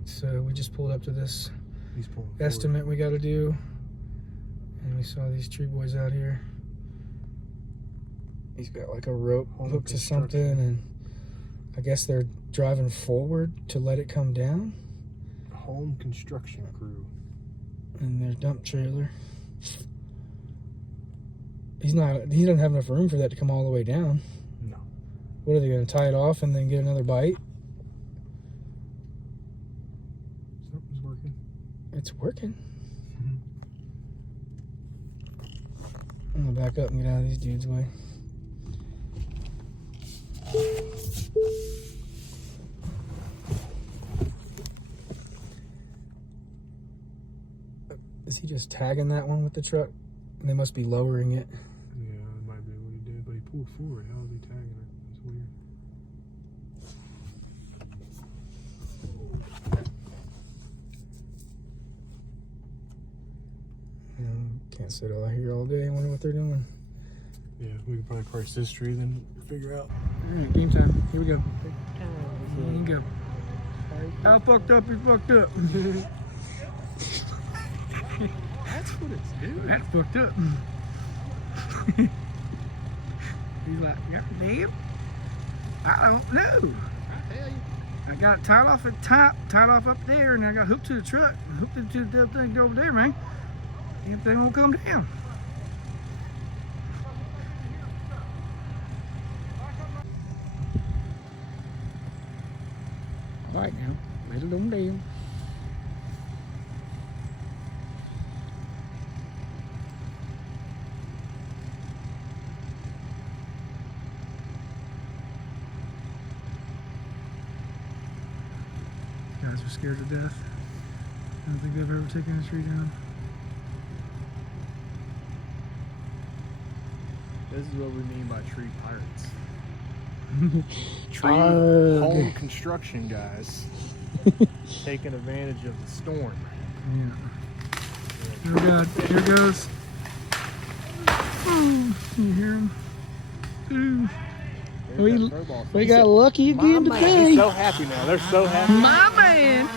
Alright, so we just pulled up to this He's pulling estimate we got to do. And we saw these tree boys out here. He's got like a rope hooked to something, and I guess they're driving forward to let it come down. Home construction crew. And their dump trailer. He doesn't have enough room for that to come all the way down. No. What are they going to tie it off and then get another bite? Something's working. It's working. I'm going to back up and get out of these dudes' way. Is he just tagging that one with the truck? They must be lowering it. Yeah, that might be what he did, but he pulled forward. How is he tagging it? It's weird. Can't sit out here all day. I wonder what they're doing. Yeah, we could probably cross this tree, then figure out. Alright, game time. Here we go. Here you go. How fucked up is fucked up. That's what it's doing. That's fucked up. He's like, God damn, I don't know. I tell you. I got it tied off at the top, tied off up there, and I got hooked to the truck, hooked it to the thing over there, man. Everything won't come down. All right now, let it on down. Guys are scared to death. I don't think they've ever taken a tree down. This is what we mean by tree pirates. Tree Arrgh. home construction guys taking advantage of the storm. Yeah. Oh God, here goes. Oh, you hear him? Ooh. We got lucky again My man, today. he's so happy now. They're so happy. My man.